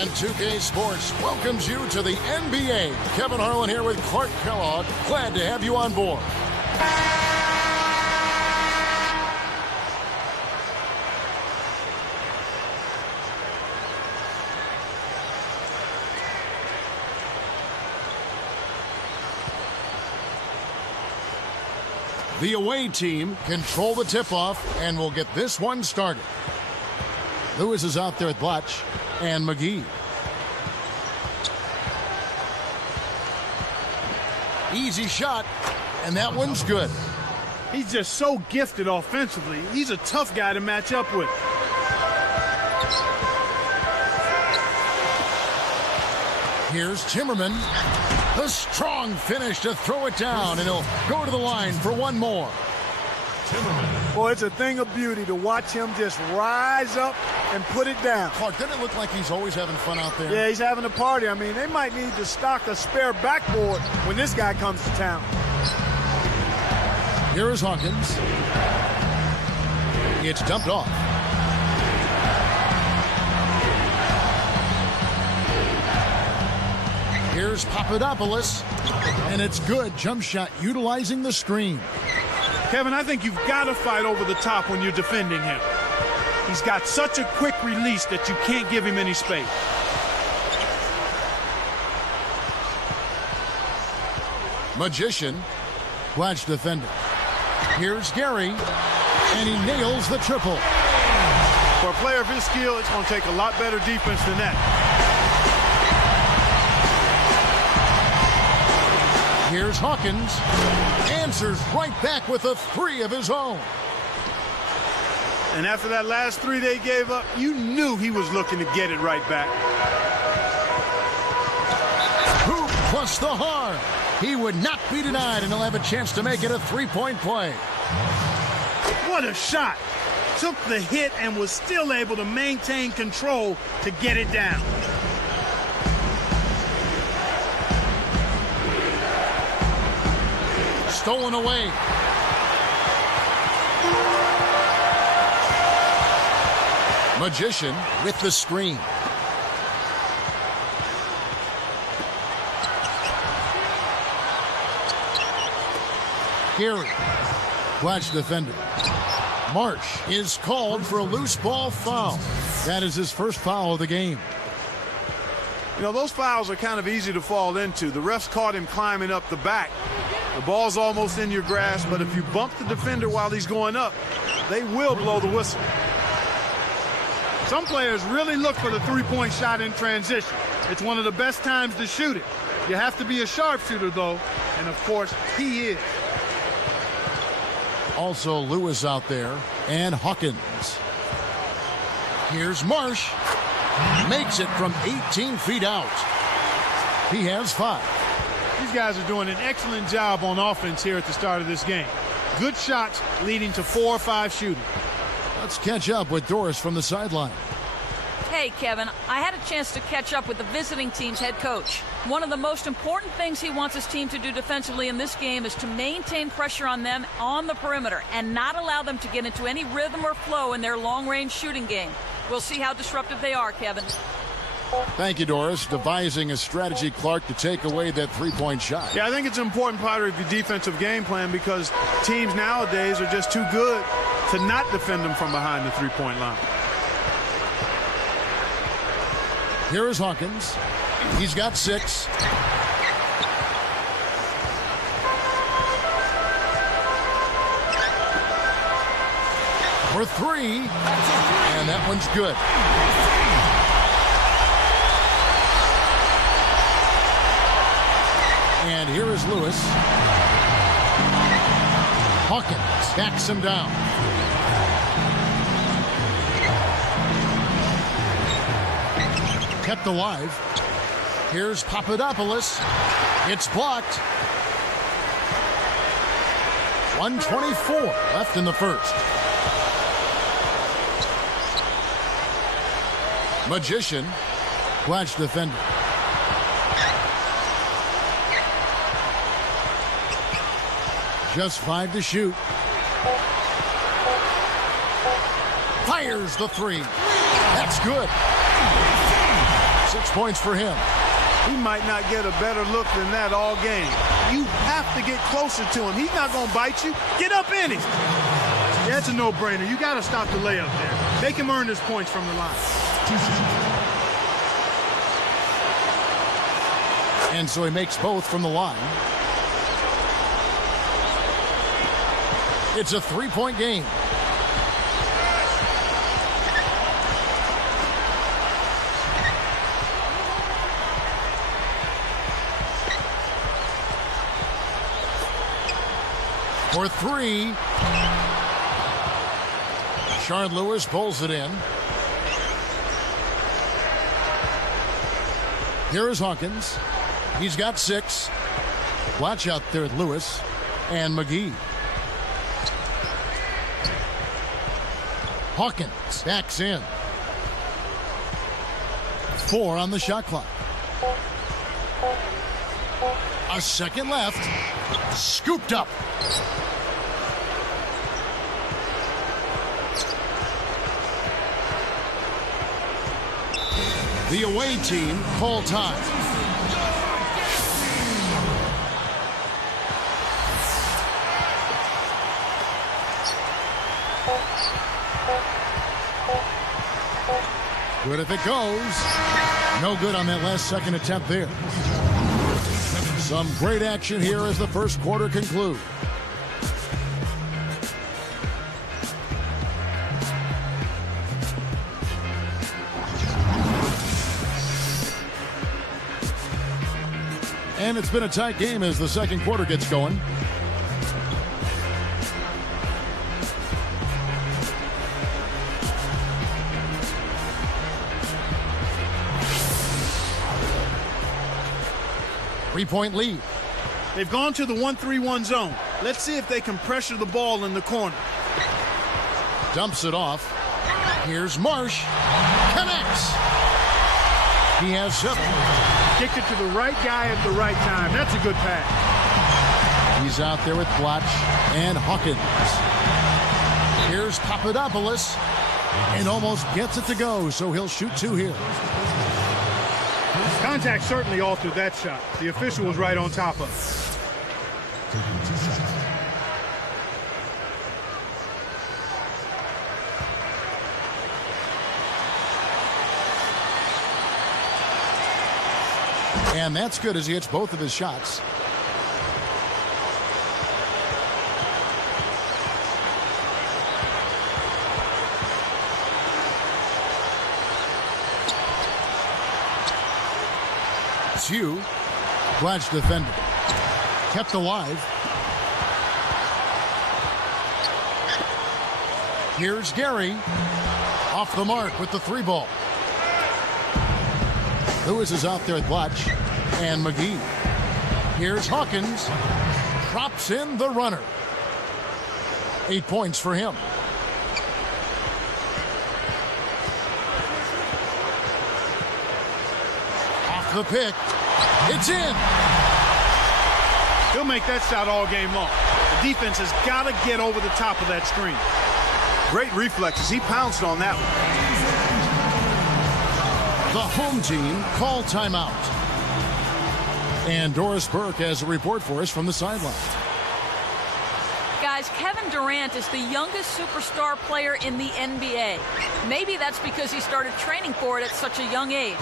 And 2K Sports welcomes you to the NBA. Kevin Harlan here with Clark Kellogg. Glad to have you on board. The away team control the tip-off and will get this one started. Lewis is out there with Blatch and McGee. Easy shot, and that one's good. He's just so gifted offensively. He's a tough guy to match up with. Here's Timmerman. A strong finish to throw it down, and he'll go to the line for one more. Boy, it's a thing of beauty to watch him just rise up and put it down. Clark, doesn't it look like he's always having fun out there? Yeah, he's having a party. I mean, they might need to stock a spare backboard when this guy comes to town. Here is Hawkins. It's dumped off. Here's Papadopoulos, and it's good. Jump shot utilizing the screen. Kevin, I think you've got to fight over the top when you're defending him. He's got such a quick release that you can't give him any space. Magician, Blatch defender. Here's Gary, and he nails the triple. For a player of his skill, it's going to take a lot better defense than that. Here's Hawkins. Answers right back with a three of his own. And after that last three they gave up, you knew he was looking to get it right back. Hoop plus the harm. He would not be denied, and he'll have a chance to make it a three-point play. What a shot. Took the hit and was still able to maintain control to get it down. Stolen away. Magician with the screen. Gary, Blatch defender. Marsh is called for a loose ball foul. That is his first foul of the game. You know, those fouls are kind of easy to fall into. The refs caught him climbing up the back. The ball's almost in your grasp, but if you bump the defender while he's going up, they will blow the whistle. Some players really look for the three-point shot in transition. It's one of the best times to shoot it. You have to be a sharpshooter, though, and of course, he is. Also Lewis out there, and Hawkins. Here's Marsh. Makes it from 18 feet out. He has 5. These guys are doing an excellent job on offense here at the start of this game. Good shots leading to 4 or 5 shooting. Let's catch up with Doris from the sideline. Hey, Kevin, I had a chance to catch up with the visiting team's head coach. One of the most important things he wants his team to do defensively in this game is to maintain pressure on them on the perimeter and not allow them to get into any rhythm or flow in their long-range shooting game. We'll see how disruptive they are, Kevin. Thank you, Doris. Devising a strategy, Clark, to take away that three-point shot. Yeah, I think it's an important part of your defensive game plan because teams nowadays are just too good to not defend them from behind the three-point line. Here is Hawkins. He's got 6. For 3. And that one's good. And here is Lewis. Hawkins backs him down. Kept alive. Here's Papadopoulos. It's blocked. 1:24 left in the first. Magician, Blatch defender. Just 5 to shoot. Fires the 3. That's good. 6 points for him. He might not get a better look than that all game. You have to get closer to him. He's not going to bite you. Get up in him. Yeah, it's a no-brainer. You got to stop the layup there. Make him earn his points from the line. And so he makes both from the line. It's a 3-point game. For 3. Shard Lewis pulls it in. Here is Hawkins. He's got 6. Watch out there at Lewis and McGee. Hawkins backs in. 4 on the shot clock. A second left. Scooped up. The away team call time. Good if it goes. No good on that last second attempt there. Some great action here as the first quarter concludes. And it's been a tight game as the second quarter gets going. Three-point lead. They've gone to the 1-3-1 zone. Let's see if they can pressure the ball in the corner. Dumps it off. Here's Marsh. Connects. He has 7. Kicked it to the right guy at the right time. That's a good pass. He's out there with Blotch and Hawkins. Here's Papadopoulos. And almost gets it to go, so he'll shoot 2 here. Contact certainly altered that shot. The official was right on top of it. And that's good as he hits both of his shots. Hugh, Blatch defender, kept alive. Here's Gary, off the mark with the 3 ball. Lewis is out there with Blatch and McGee. Here's Hawkins, drops in the runner. 8 points for him. Off the pick. It's in. He'll make that shot all game long. The defense has got to get over the top of that screen. Great reflexes. He pounced on that one. The home team call timeout. And Doris Burke has a report for us from the sideline. Guys, Kevin Durant is the youngest superstar player in the NBA. Maybe that's because he started training for it at such a young age.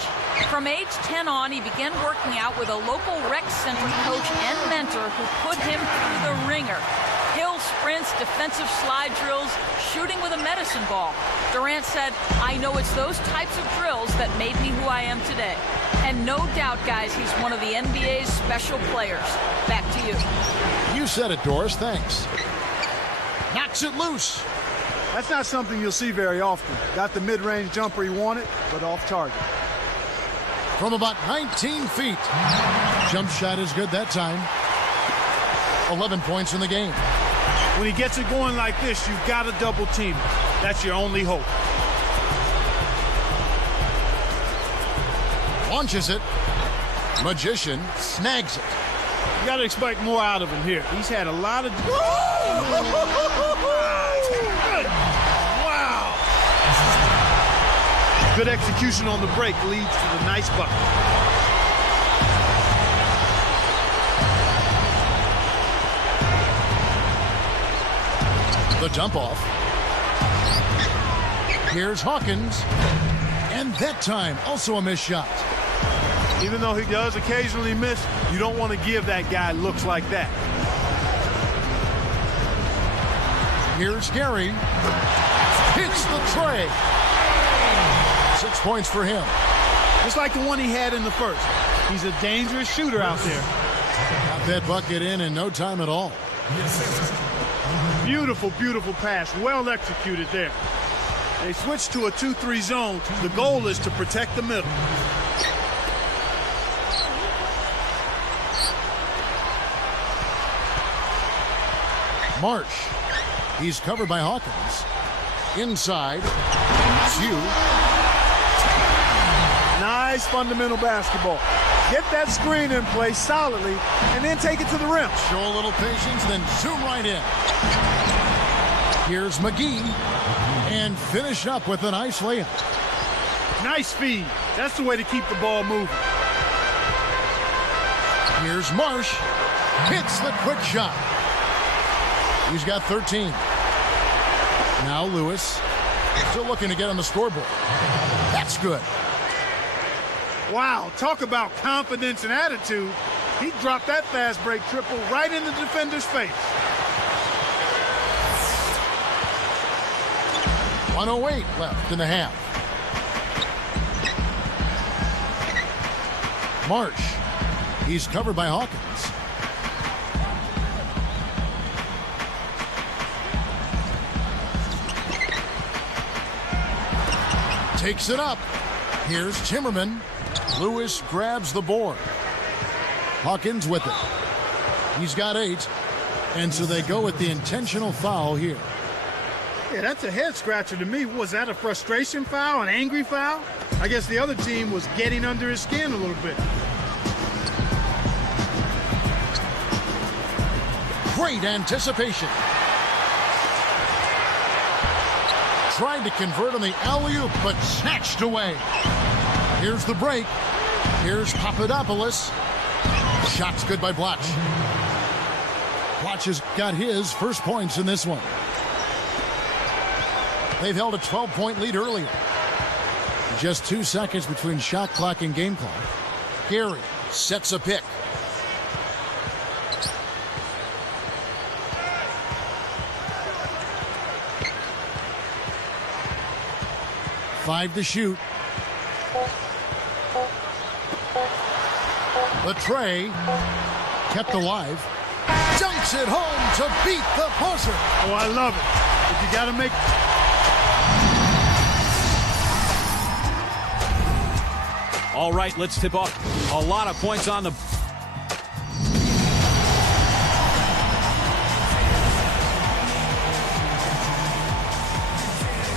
From age 10 on, he began working out with a local rec center coach and mentor who put him through the ringer. Hill sprints, defensive slide drills, shooting with a medicine ball. Durant said, "I know it's those types of drills that made me who I am today." And no doubt, guys, he's one of the NBA's special players. Back to you. You said it, Doris. Thanks. Knocks it loose. That's not something you'll see very often. Got the mid-range jumper he wanted, but off target. From about 19 feet. Jump shot is good that time. 11 points in the game. When he gets it going like this, you've got to double team him. That's your only hope. Launches it. Magician snags it. You got to expect more out of him here. He's had a lot of... Wow! Good execution on the break leads to the nice bucket. The dump off. Here's Hawkins. And that time, also a missed shot. Even though he does occasionally miss, you don't want to give that guy looks like that. Here's Gary. Hits the tray. 6 points for him. Just like the one he had in the first. He's a dangerous shooter out there. Got that bucket in no time at all. Beautiful, beautiful pass. Well executed there. They switched to a 2-3 zone. The goal is to protect the middle. Marsh. He's covered by Hawkins. Inside. Hugh. Nice fundamental basketball. Get that screen in place solidly and then take it to the rim. Show a little patience, then zoom right in. Here's McGee. And finish up with a nice layup. Nice speed. That's the way to keep the ball moving. Here's Marsh. Hits the quick shot. He's got 13. Now Lewis. Still looking to get on the scoreboard. That's good. Wow, talk about confidence and attitude. He dropped that fast break triple right in the defender's face. 1:08 left in the half. Marsh. He's covered by Hawkins. Takes it up. Here's Timmerman. Lewis grabs the board. Hawkins with it. He's got 8. And so they go with the intentional foul here. Yeah, that's a head scratcher to me. Was that a frustration foul, an angry foul? I guess the other team was getting under his skin a little bit. Great anticipation. Tried to convert on the alley-oop, but snatched away. Here's the break. Here's Papadopoulos. Shot's good by Blotch. Blotch has got his first points in this one. They've held a 12-point lead earlier. Just 2 seconds between shot clock and game clock. Gary sets a pick. Five to shoot. The tray kept alive. Dunks it home to beat the buzzer. Oh, I love it. If you got to make... All right, let's tip off. A lot of points on the...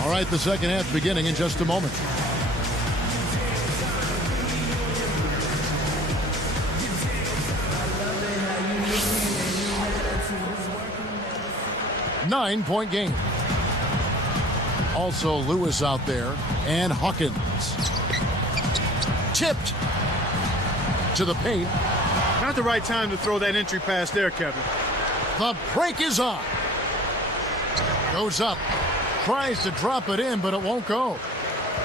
All right, the second half beginning in just a moment. Nine-point game. Also Lewis out there and Hawkins. Tipped to the paint. Not the right time to throw that entry pass there, Kevin. The break is on. Goes up. Tries to drop it in, but it won't go.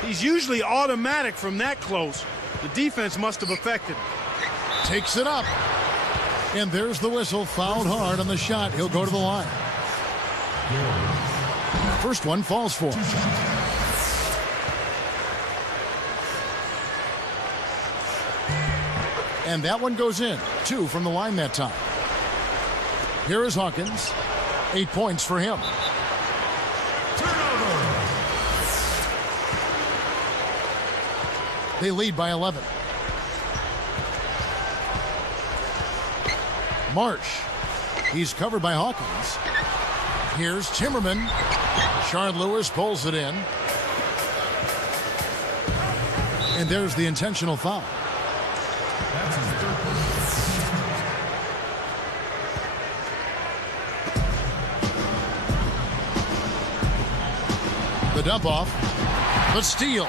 He's usually automatic from that close. The defense must have affected him. Takes it up. And there's the whistle. Fouled hard on the shot. He'll go to the line. First one falls for him. And that one goes in. 2 from the line that time. Here is Hawkins. 8 points for him. They lead by 11. Marsh. He's covered by Hawkins. Here's Timmerman. Shard Lewis pulls it in. And there's the intentional foul. The dump off. The steal.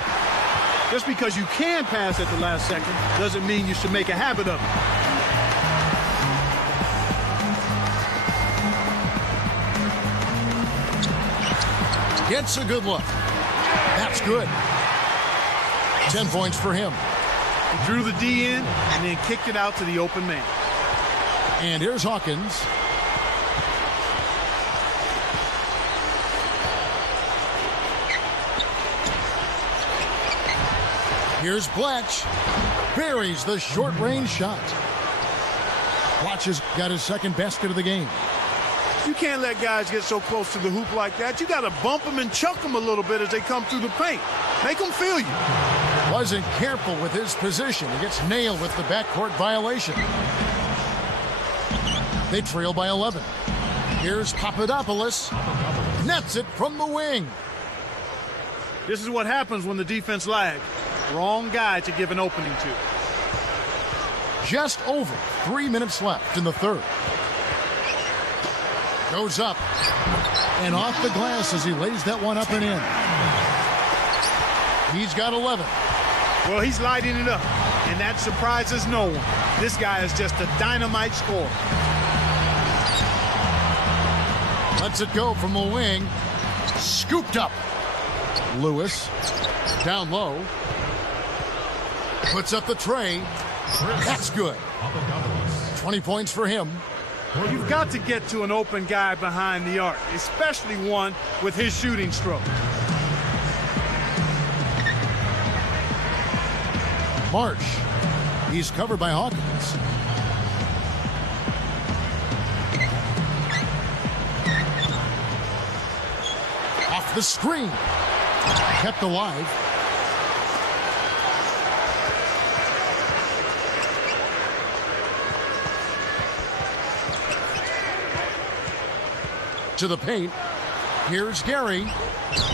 Just because you can pass at the last second doesn't mean you should make a habit of it. Gets a good look. That's good. 10 points for him. He drew the D in and then kicked it out to the open man. And here's Hawkins. Here's Blatch. Buries the short-range shot. Blatch has got his second basket of the game. You can't let guys get so close to the hoop like that. You got to bump them and chuck them a little bit as they come through the paint. Make them feel you. Wasn't careful with his position. He gets nailed with the backcourt violation. They trail by 11. Here's Papadopoulos. Nets it from the wing. This is what happens when the defense lags. Wrong guy to give an opening to. Just over 3 minutes left in the third. Goes up and off the glass as he lays that one up and in. He's got 11. Well, he's lighting it up, and that surprises no one. This guy is just a dynamite scorer. Lets it go from the wing. Scooped up. Lewis down low. Puts up the tray. That's good. 20 points for him. You've got to get to an open guy behind the arc, especially one with his shooting stroke. Marsh. He's covered by Hawkins. Off the screen. Kept alive. To the paint. Here's Gary.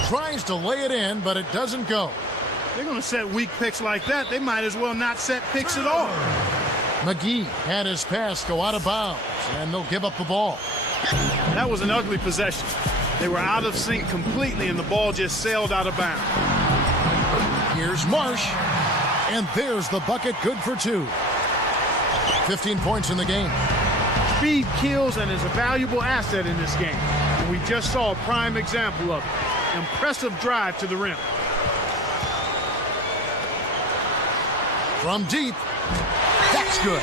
Tries to lay it in, but it doesn't go. They're going to set weak picks like that. They might as well not set picks at all. McGee had his pass go out of bounds, and they'll give up the ball. That was an ugly possession. They were out of sync completely, and the ball just sailed out of bounds. Here's Marsh, and there's the bucket, good for 2. 15 points in the game. Speed kills and is a valuable asset in this game. And we just saw a prime example of it. Impressive drive to the rim. From deep, that's good.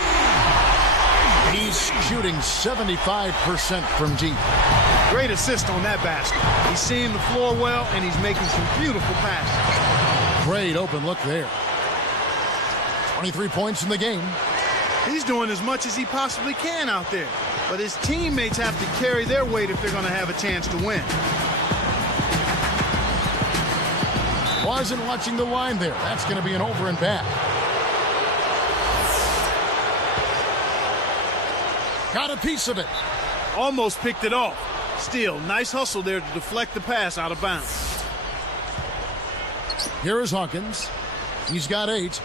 He's shooting 75% from deep. Great assist on that basket. He's seeing the floor well, and he's making some beautiful passes. Great open look there. 23 points in the game. He's doing as much as he possibly can out there. But his teammates have to carry their weight if they're going to have a chance to win. Wasn't watching the line there. That's going to be an over and back. Got a piece of it. Almost picked it off. Still, nice hustle there to deflect the pass out of bounds. Here is Hawkins. He's got 8.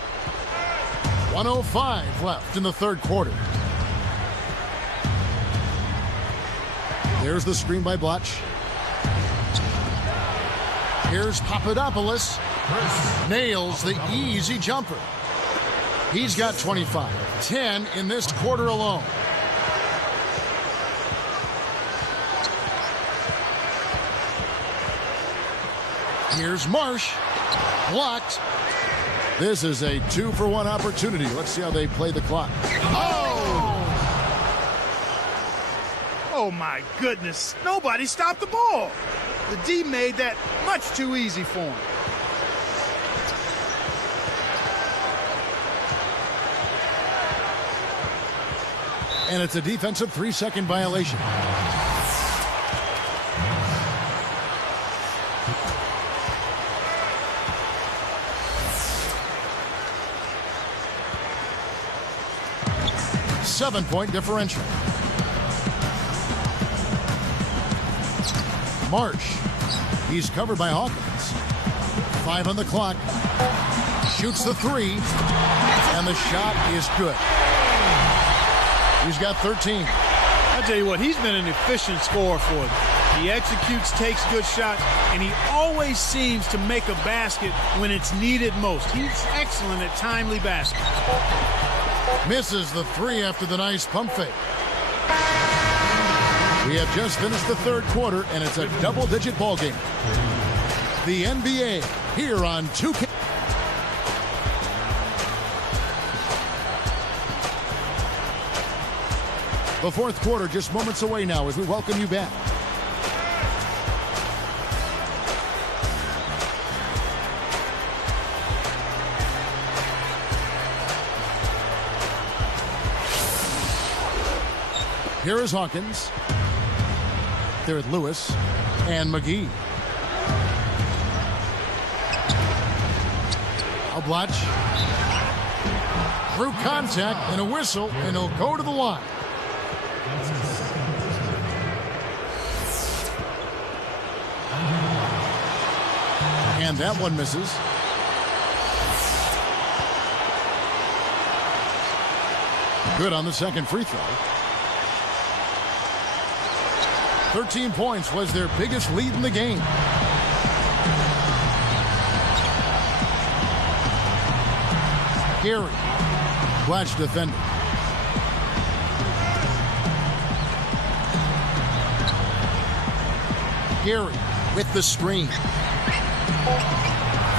1:05 left in the third quarter. There's the screen by Blatch. Here's Papadopoulos. Nails the easy jumper. He's got 25. 10 in this quarter alone. Here's Marsh. Blocked. This is a 2-for-1 opportunity. Let's see how they play the clock. Oh my goodness. Nobody stopped the ball. The D made that much too easy for him. And it's a defensive 3-second violation. Seven-point differential. Marsh. He's covered by Hawkins. 5 on the clock. Shoots the 3. And the shot is good. He's got 13. I tell you what, he's been an efficient scorer for them. He executes, takes good shots, and he always seems to make a basket when it's needed most. He's excellent at timely baskets. Misses the three after the nice pump fake. We have just finished the third quarter, and it's a double-digit ball game. The NBA here on 2K. The fourth quarter just moments away now as we welcome you back. Here is Hawkins. There is Lewis and McGee. Blatch. Through contact and a whistle, and he'll go to the line. And that one misses. Good on the second free throw. 13 points was their biggest lead in the game. Gary, Blatch defending. Gary with the screen.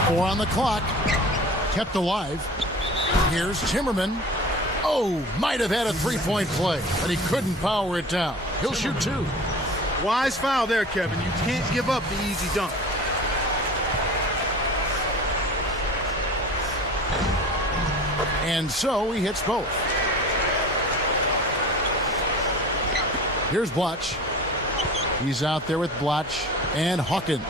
4 on the clock. Kept alive. Here's Timmerman. Oh, might have had a three-point play, but he couldn't power it down. He'll shoot 2. Wise foul there, Kevin. You can't give up the easy dunk. And so he hits both. Here's Blatch. He's out there with Blatch and Hawkins.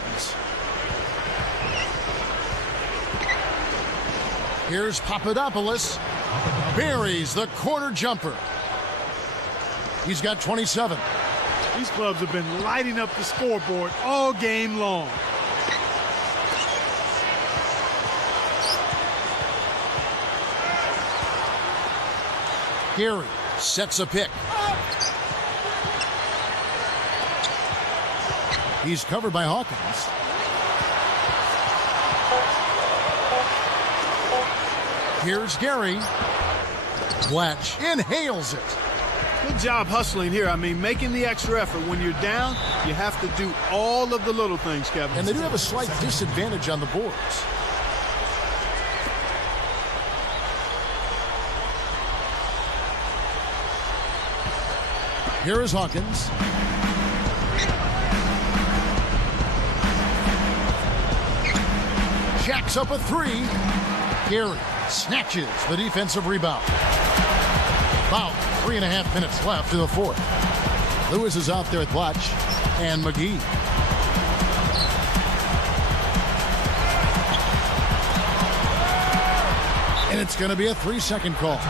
Here's Papadopoulos. Buries the corner jumper. He's got 27. These clubs have been lighting up the scoreboard all game long. Gary sets a pick. He's covered by Hawkins. Here's Gary. Blatch inhales it. Good job hustling here. I mean, making the extra effort. When you're down, you have to do all of the little things, Kevin. And they do have a slight disadvantage on the boards. Here is Hawkins. Jacks up a 3. Gary snatches the defensive rebound. About 3.5 minutes left to the fourth. Lewis is out there with Blatch and McGee. And it's going to be a 3-second call.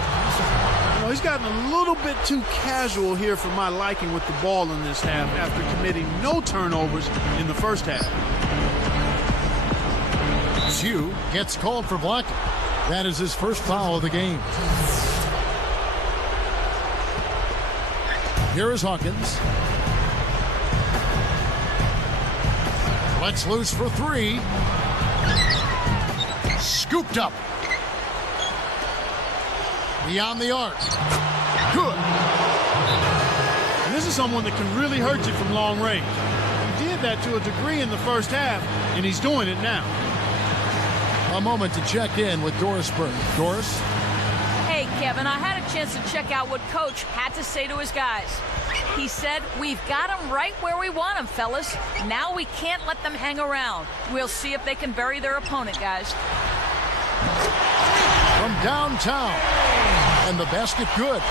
He's gotten a little bit too casual here for my liking with the ball in this half after committing no turnovers in the first half. Hugh gets called for blocking. That is his first foul of the game. Here is Hawkins. Lets loose for 3. Scooped up. Beyond the arc. Good. And this is someone that can really hurt you from long range. He did that to a degree in the first half, and he's doing it now. A moment to check in with Doris Burke. Doris? Hey, Kevin, I had a chance to check out what Coach had to say to his guys. He said, "We've got them right where we want them, fellas. Now we can't let them hang around. We'll see if they can bury their opponent, guys." From downtown. And the basket good.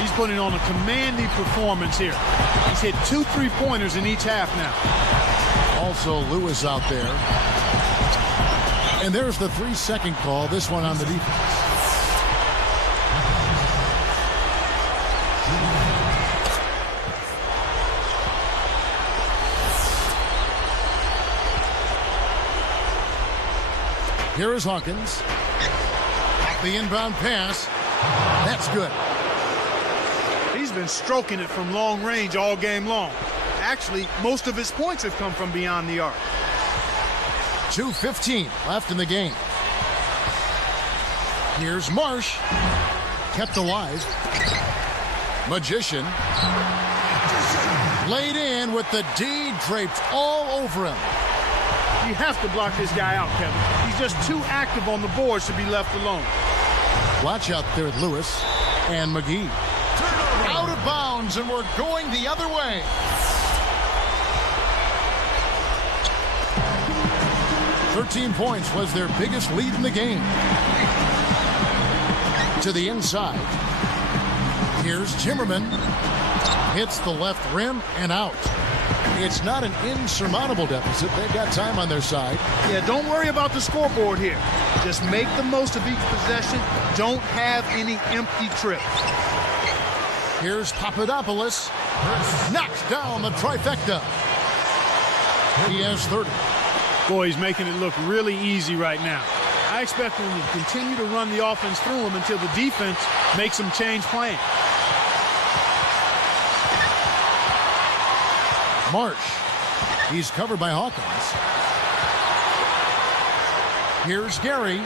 He's putting on a commanding performance here. He's hit 2 3-pointers in each half now. Also Lewis out there. And there's the 3-second call, this one on the defense. Here is Hawkins. The inbound pass. That's good. He's He's been stroking it from long range all game long. Actually, most of his points have come from beyond the arc. 2:15 left in the game. Here's Marsh. Kept alive. Magician. Laid in with the D draped all over him. You have to block this guy out, Kevin. He's just too active on the boards to be left alone. Watch out there at Lewis and McGee. Out of bounds, and we're going the other way. "13 points was their biggest lead in the game. To the inside. Here's Timmerman. Hits the left rim and out. It's not an insurmountable deficit. They've got time on their side. Yeah, don't worry about the scoreboard here. Just make the most of each possession. Don't have any empty trips. Here's Papadopoulos. Knocks down the trifecta. He has 30. Boy, he's making it look really easy right now. I expect him to continue to run the offense through him until the defense makes him change plans. Marsh. He's covered by Hawkins. Here's Gary.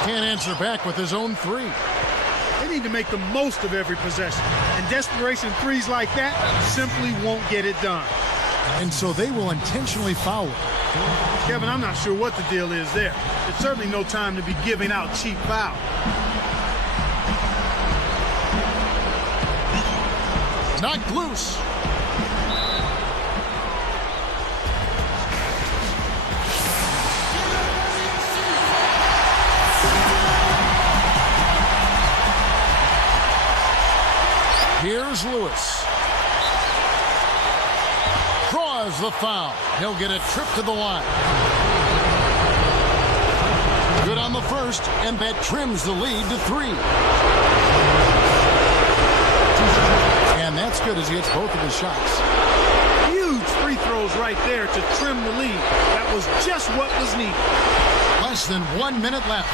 Can't answer back with his own three. They need to make the most of every possession. And desperation threes like that simply won't get it done. And so they will intentionally foul. Kevin, I'm not sure what the deal is there. It's certainly no time to be giving out cheap fouls. Knocked loose. Here's Lewis. Draws the foul. He'll get a trip to the line. Good on the first, and that trims the lead to 3. And that's good as he hits both of his shots. Huge free throws right there to trim the lead. That was just what was needed. Less than 1 minute left.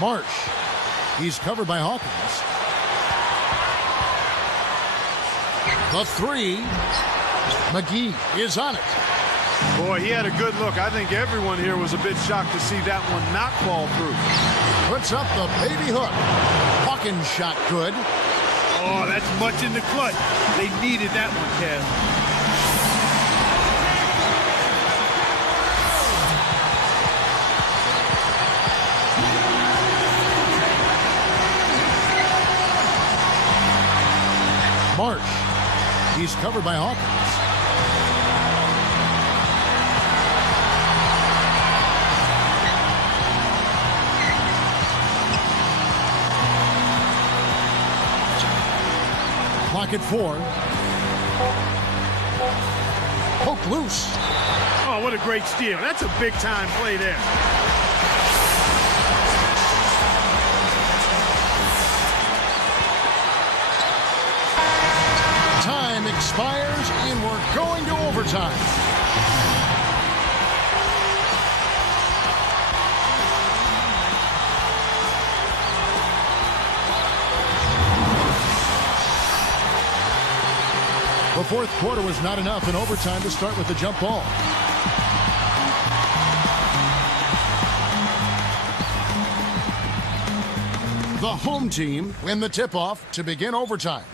Marsh. He's covered by Hawkins. The three. McGee is on it. Boy, he had a good look. I think everyone here was a bit shocked to see that one not fall through. Puts up the baby hook. Hawkins shot good. Oh, that's much in the clutch. They needed that one, Kev. Marsh. He's covered by Hawkins. Clock at 4. Poke loose. Oh, what a great steal. That's a big-time play there. Time expires, and we're going to overtime. The fourth quarter was not enough in overtime to start with the jump ball. The home team win the tip-off to begin overtime.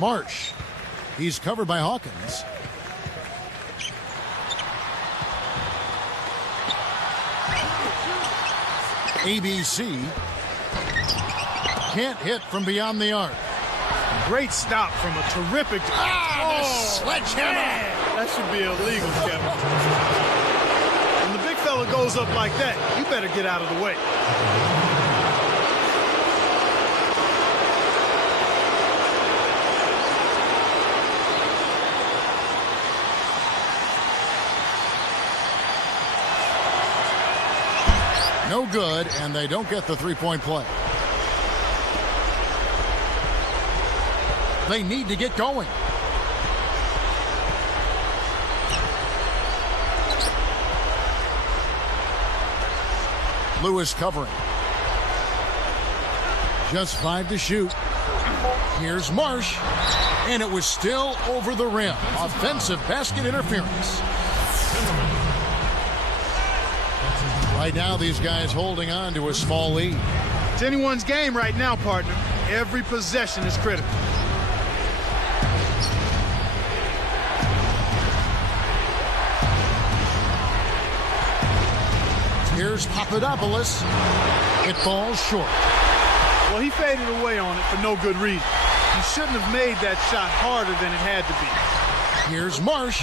Marsh. He's covered by Hawkins. ABC. Can't hit from beyond the arc. Great stop from a terrific... The sledgehammer! Man, that should be illegal, Kevin. When the big fella goes up like that, you better get out of the way. No good, and they don't get the three-point play. They need to get going. Lewis covering. Just 5 to shoot. Here's Marsh. And it was still over the rim. Offensive basket interference. Right now, these guys holding on to a small lead. It's anyone's game right now, partner. Every possession is critical. Here's Papadopoulos. It falls short. Well, he faded away on it for no good reason. He shouldn't have made that shot harder than it had to be. Here's Marsh.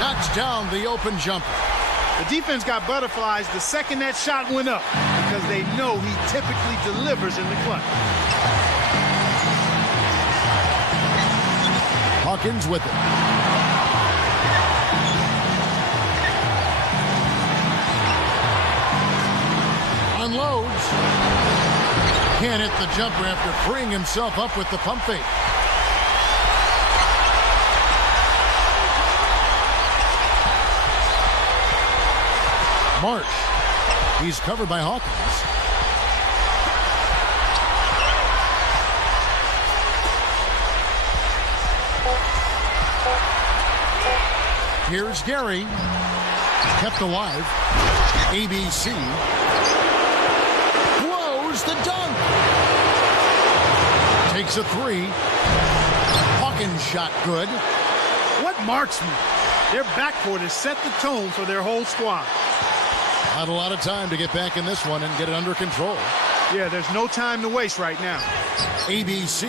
Knocks down the open jumper. The defense got butterflies the second that shot went up because they know he typically delivers in the clutch. Hawkins with it. Unloads. Can't hit the jumper after freeing himself up with the pump fake. Marsh. He's covered by Hawkins. Here's Gary. Kept alive. ABC. Blows the dunk. Takes a 3. Hawkins shot good. What marksman? Their backcourt has set the tone for their whole squad. Not a lot of time to get back in this one and get it under control. Yeah, there's no time to waste right now. ABC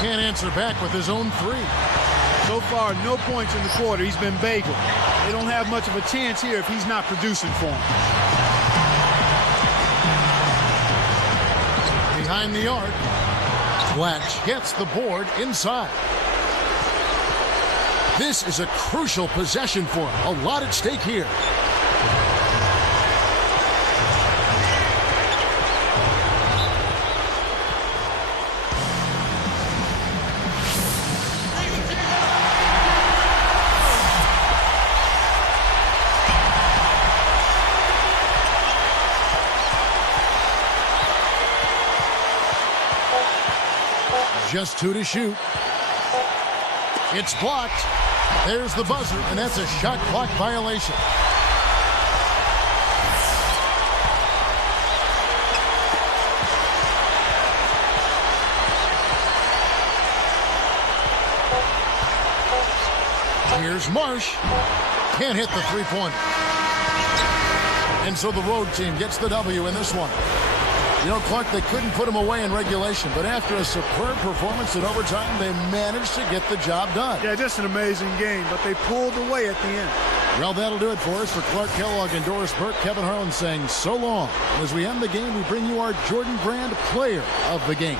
can't answer back with his own 3. So far, no points in the quarter. He's been bagel. They don't have much of a chance here if he's not producing for them. Behind the arc, Blatch gets the board inside. This is a crucial possession for him. A lot at stake here. Just 2 to shoot. It's blocked. There's the buzzer, and that's a shot clock violation. Here's Marsh. Can't hit the 3-pointer. And so the road team gets the W in this one. You know, Clark, they couldn't put him away in regulation, but after a superb performance in overtime, they managed to get the job done. Yeah, just an amazing game, but they pulled away at the end. Well, that'll do it for us. For Clark Kellogg and Doris Burke, Kevin Harlan saying so long. And as we end the game, we bring you our Jordan Brand Player of the Game.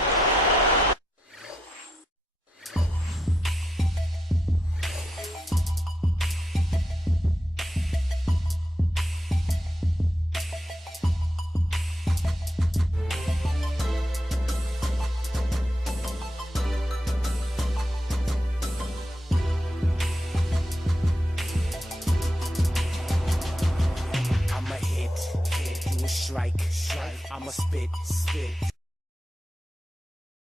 I'ma spit.